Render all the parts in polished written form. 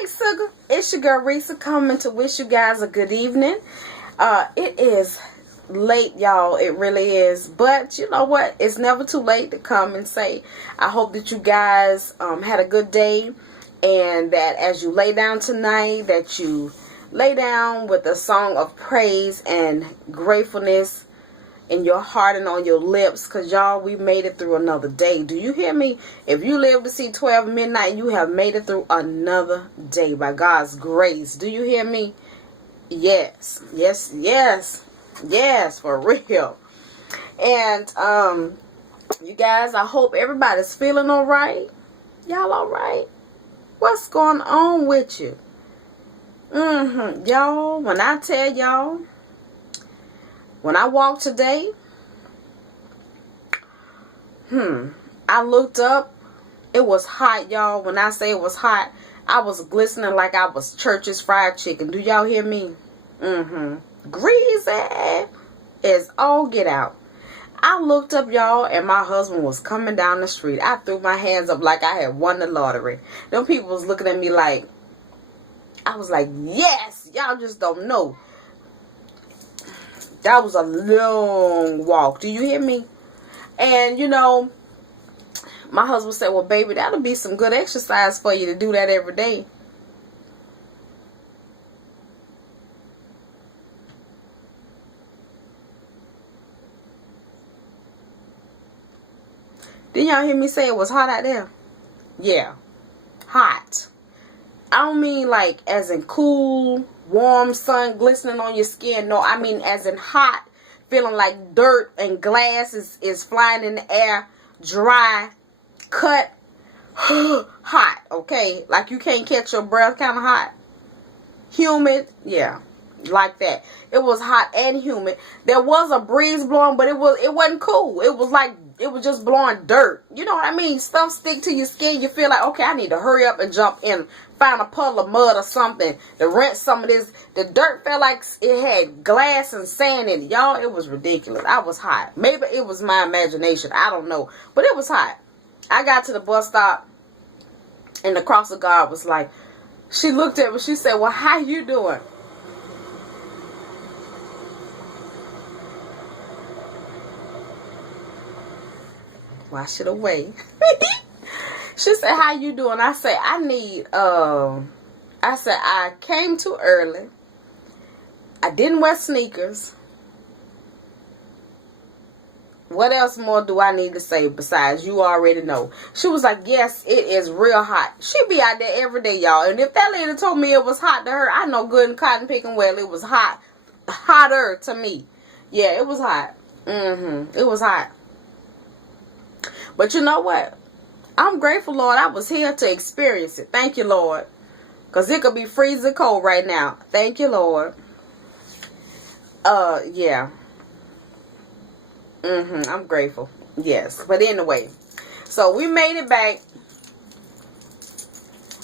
right, sugar. It's your girl Risa coming to wish you guys a good evening. It is late, y'all. It really is. But you know what? It's never too late to come and say, I hope that you guys had a good day. And that as you lay down tonight, that you lay down with a song of praise and gratefulness in your heart and on your lips, because y'all, we made it through another day. Do you hear me? If you live to see 12 midnight, you have made it through another day by God's grace. Do you hear me? Yes, yes, yes, yes, for real. And you guys, I hope everybody's feeling all right. Y'all all right? What's going on with you? Y'all, when I tell y'all, when I walked today, I looked up. It was hot, y'all. When I say it was hot, I was glistening like I was Church's fried chicken. Do y'all hear me? Greasy as all get out. I looked up, y'all, and my husband was coming down the street. I threw my hands up like I had won the lottery. Them people was looking at me like, I was like, yes, y'all just don't know. That was a long walk. Do you hear me? And, you know, my husband said, well, baby, that'll be some good exercise for you to do that every day. Didn't y'all hear me say it was hot out there? Yeah. Hot. I don't mean like as in cool, warm sun glistening on your skin. No, I mean as in hot, feeling like dirt and glass is flying in the air, dry, cut, hot, okay? Like you can't catch your breath, kind of hot. Humid, yeah, like that. It was hot and humid. There was a breeze blowing, but it wasn't cool. It was like, it was just blowing dirt. You know what I mean? Stuff stick to your skin. You feel like, okay, I need to hurry up and jump in, find a puddle of mud or something to rinse some of this. The dirt felt like it had glass and sand in it. Y'all, it was ridiculous. I was hot. Maybe it was my imagination. I don't know. But it was hot. I got to the bus stop, and the cross of God was like, she looked at me. She said, well, how you doing? Wash it away. She said, how you doing? I said, I came too early. I didn't wear sneakers. What else more do I need to say besides you already know? She was like, yes, it is real hot. She be out there every day, y'all. And if that lady told me it was hot to her, I know good and cotton picking well it was hot. Hotter to me. Yeah, it was hot. It was hot. But you know what? I'm grateful, Lord, I was here to experience it. Thank you, Lord. Because it could be freezing cold right now. Thank you, Lord. Yeah. I'm grateful. Yes. But anyway. So we made it back.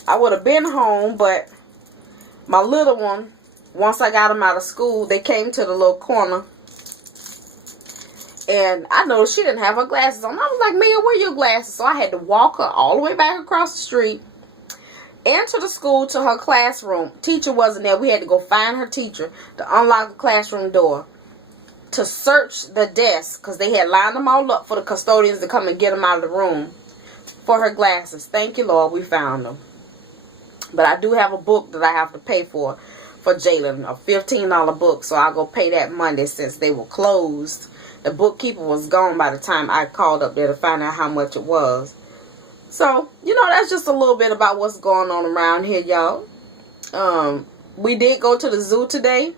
I would have been home, but my little one, once I got him out of school, they came to the little corner. And I noticed she didn't have her glasses on. I was like, Mia, where are your glasses? So I had to walk her all the way back across the street into the school to her classroom. Teacher wasn't there. We had to go find her teacher to unlock the classroom door, to search the desk, because they had lined them all up for the custodians to come and get them out of the room for her glasses. Thank you, Lord, we found them. But I do have a book that I have to pay for Jalen, a $15 book. So I'll go pay that Monday since they were closed. The bookkeeper was gone by the time I called up there to find out how much it was. So, you know, that's just a little bit about what's going on around here, y'all. We did go to the zoo today.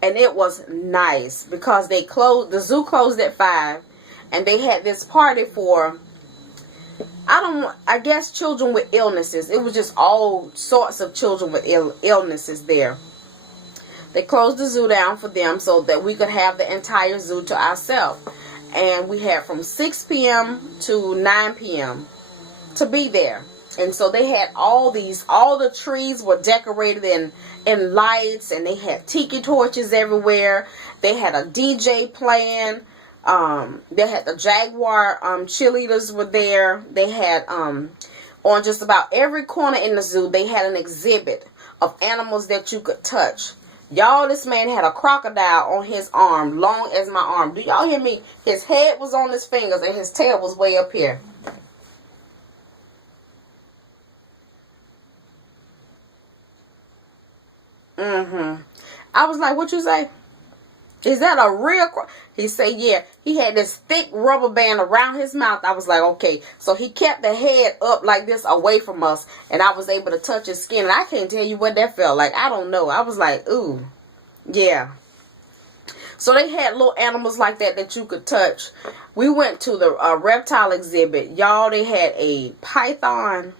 And it was nice because they closed, the zoo closed at 5. And they had this party for, I guess children with illnesses. It was just all sorts of children with illnesses there. They closed the zoo down for them so that we could have the entire zoo to ourselves. And we had from 6 p.m. to 9 p.m. to be there. And so they had all the trees were decorated in lights, and they had tiki torches everywhere. They had a DJ playing. They had the Jaguar cheerleaders were there. They had On just about every corner in the zoo, they had an exhibit of animals that you could touch. Y'all, this man had a crocodile on his arm, long as my arm. Do y'all hear me? His head was on his fingers and his tail was way up here. I was like, what you say? Is that a real He said, yeah. He had this thick rubber band around his mouth. I was like, okay. So he kept the head up like this away from us. And I was able to touch his skin. And I can't tell you what that felt like. I don't know. I was like, ooh. Yeah. So they had little animals like that you could touch. We went to the reptile exhibit. Y'all, they had a python.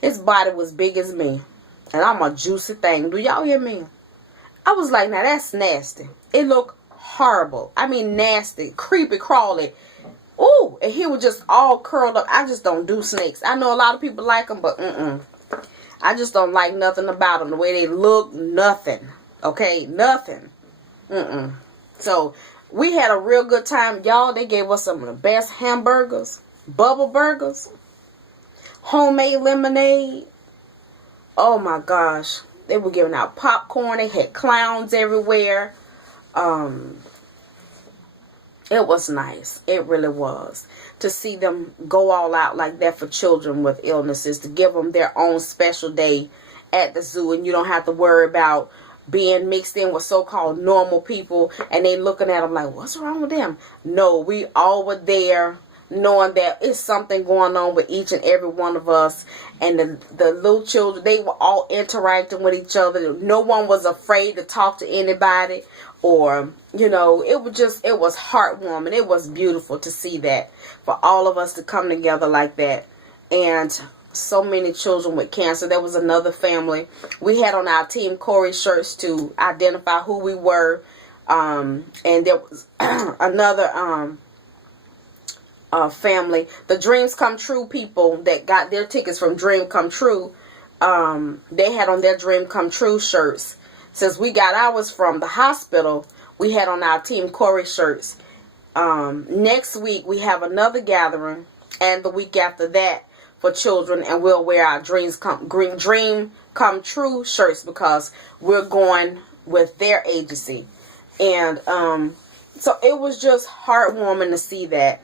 His body was big as me. And I'm a juicy thing. Do y'all hear me? I was like, now that's nasty. It looked horrible. I mean, nasty, creepy, crawly. Ooh, and he was just all curled up. I just don't do snakes. I know a lot of people like them, but I just don't like nothing about them. The way they look, nothing. Okay, nothing. So we had a real good time. Y'all, they gave us some of the best hamburgers, bubble burgers, homemade lemonade. Oh my gosh. They were giving out popcorn. They had clowns everywhere. It was nice. It really was. To see them go all out like that for children with illnesses. To give them their own special day at the zoo. And you don't have to worry about being mixed in with so-called normal people. And they looking at them like, what's wrong with them? No, we all were there, knowing that it's something going on with each and every one of us. And the little children, they were all interacting with each other. No one was afraid to talk to anybody. Or, you know, it was heartwarming. It was beautiful to see that. For all of us to come together like that. And so many children with cancer. There was another family. We had on our Team Corey shirts to identify who we were. And there was another family, the Dreams Come True people that got their tickets from Dream Come True. They had on their Dream Come True shirts. Since we got ours from the hospital, we had on our Team Corey shirts. Next week we have another gathering, and the week after that for children, and we'll wear our Dream Come True shirts because we're going with their agency. And so it was just heartwarming to see that.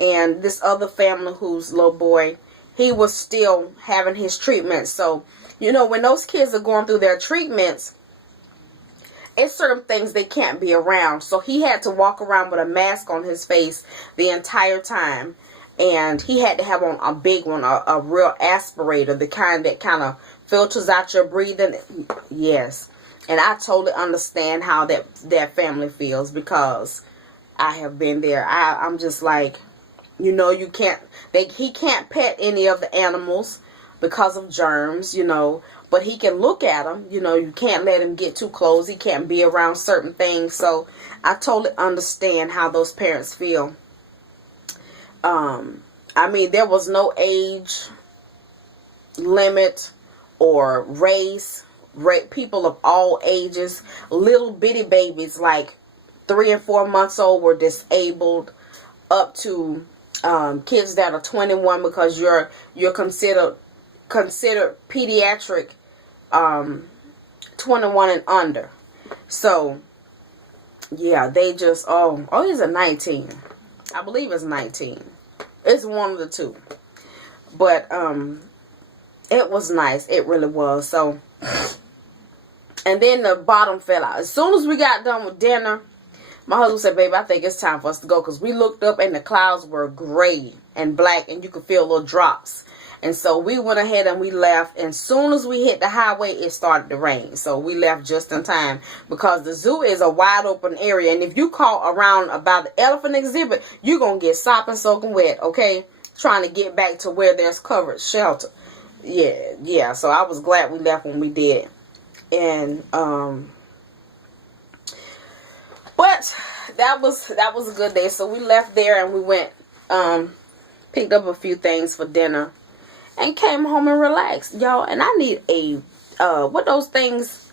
And this other family whose little boy, he was still having his treatment. So, you know, when those kids are going through their treatments, it's certain things they can't be around. So he had to walk around with a mask on his face the entire time. And he had to have on a big one, a real aspirator, the kind that kind of filters out your breathing. Yes. And I totally understand how that family feels, because I have been there. I'm just like, you know, he can't pet any of the animals because of germs, you know, but he can look at them. You know, you can't let him get too close. He can't be around certain things. So I totally understand how those parents feel. I mean, there was no age limit or race. People of all ages, little bitty babies like 3 and 4 months old were disabled, up to kids that are 21, because you're considered pediatric, 21 and under. So yeah, they just he's a 19. I believe it's 19. It's one of the two. But it was nice. It really was. So, and then the bottom fell out. As soon as we got done with dinner, my husband said, babe, I think it's time for us to go. Because we looked up and the clouds were gray and black. And you could feel little drops. And so we went ahead and we left. And as soon as we hit the highway, it started to rain. So we left just in time. Because the zoo is a wide open area. And if you call around about the elephant exhibit, you're going to get sopping, soaking wet. Okay? Trying to get back to where there's covered shelter. Yeah. So I was glad we left when we did. And, but that was a good day. So we left there and we went, picked up a few things for dinner and came home and relaxed, y'all. And I need what those things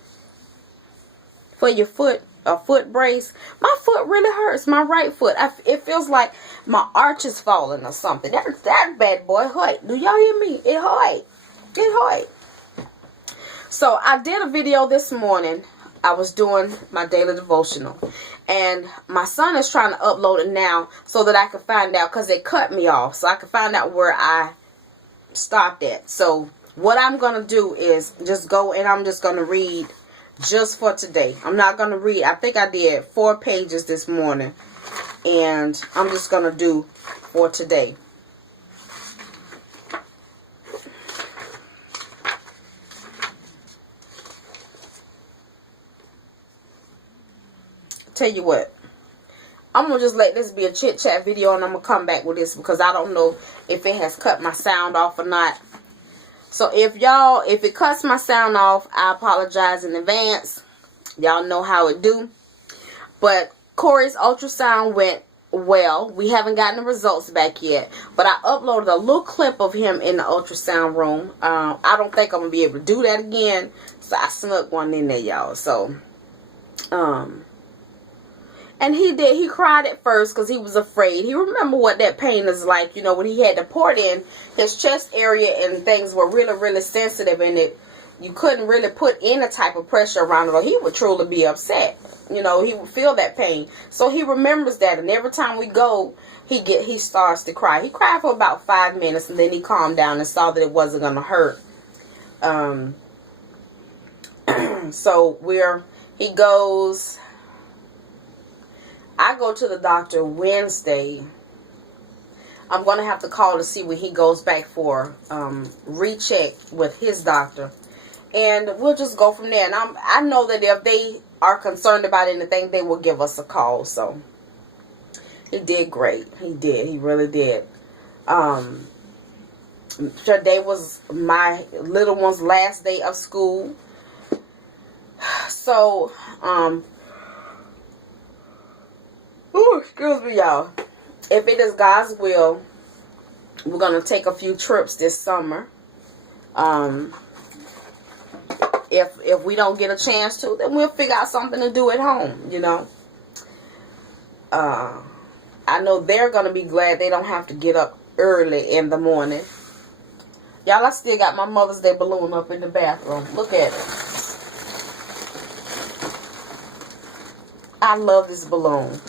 for your foot, a foot brace, my foot really hurts. My right foot. It feels like my arch is falling or something. That bad boy hurt. Do y'all hear me? It hurt. It hurt. So I did a video this morning. I was doing my daily devotional. And my son is trying to upload it now so that I can find out, because it cut me off. So I can find out where I stopped at. So what I'm going to do is just go and I'm just going to read just for today. I'm not going to read. I think I did 4 pages this morning. And I'm just going to do for today. Tell you what, I'm gonna just let this be a chit chat video, and I'm gonna come back with this because I don't know if it has cut my sound off or not. So if it cuts my sound off, I apologize in advance. Y'all know how it do. But Corey's ultrasound went well. We haven't gotten the results back yet, but I uploaded a little clip of him in the ultrasound room. I don't think I'm gonna be able to do that again, so I snuck one in there, y'all. So and he cried at first because he was afraid. He remembered what that pain is like, you know, when he had the port in his chest area and things were really, really sensitive, and you couldn't really put any type of pressure around it, or he would truly be upset. You know, he would feel that pain. So he remembers that, and every time we go, he starts to cry. He cried for about 5 minutes, and then he calmed down and saw that it wasn't going to hurt. So he goes... I go to the doctor Wednesday. I'm going to have to call to see when he goes back for recheck with his doctor. And we'll just go from there. And I know that if they are concerned about anything, they will give us a call. So he did great. He did. He really did. Today was my little one's last day of school. So, ooh, excuse me, y'all. If it is God's will, we're going to take a few trips this summer. If we don't get a chance to, then we'll figure out something to do at home, you know. I know they're going to be glad they don't have to get up early in the morning. Y'all, I still got my Mother's Day balloon up in the bathroom. Look at it. I love this balloon.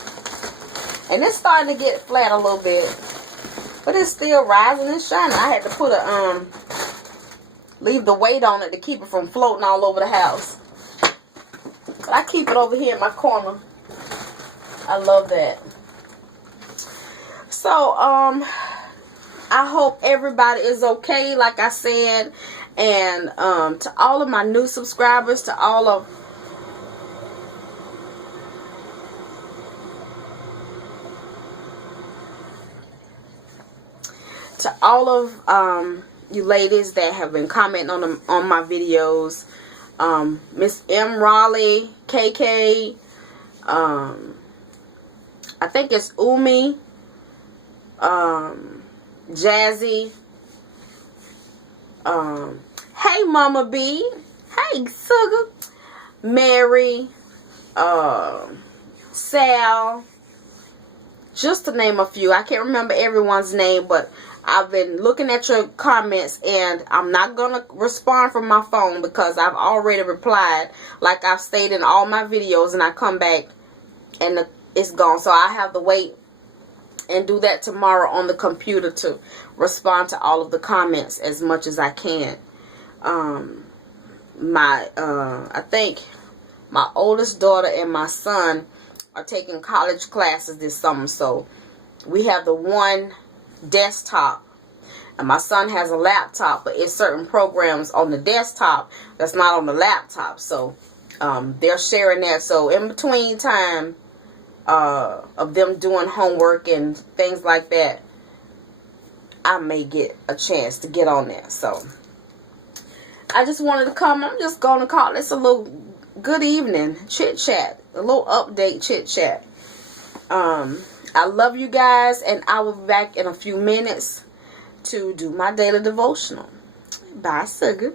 And it's starting to get flat a little bit. But it's still rising and shining. I had to put leave the weight on it to keep it from floating all over the house. But I keep it over here in my corner. I love that. So, I hope everybody is okay, like I said. And to all of my new subscribers, to all of you ladies that have been commenting on my videos, Miss M. Raleigh, KK, I think it's Umi, Jazzy, hey Mama B, hey Sugar, Mary, Sal, just to name a few. I can't remember everyone's name, but I've been looking at your comments, and I'm not going to respond from my phone because I've already replied, like I've stated in all my videos, and I come back and it's gone. So I have to wait and do that tomorrow on the computer to respond to all of the comments as much as I can. I think my oldest daughter and my son are taking college classes this summer, so we have the one desktop, and my son has a laptop, but it's certain programs on the desktop that's not on the laptop, so they're sharing that. So in between time of them doing homework and things like that, I may get a chance to get on there. So I just wanted to come. I'm just going to call this a little good evening chit chat, a little update chit chat. I love you guys, and I will be back in a few minutes to do my daily devotional. Bye, sugar.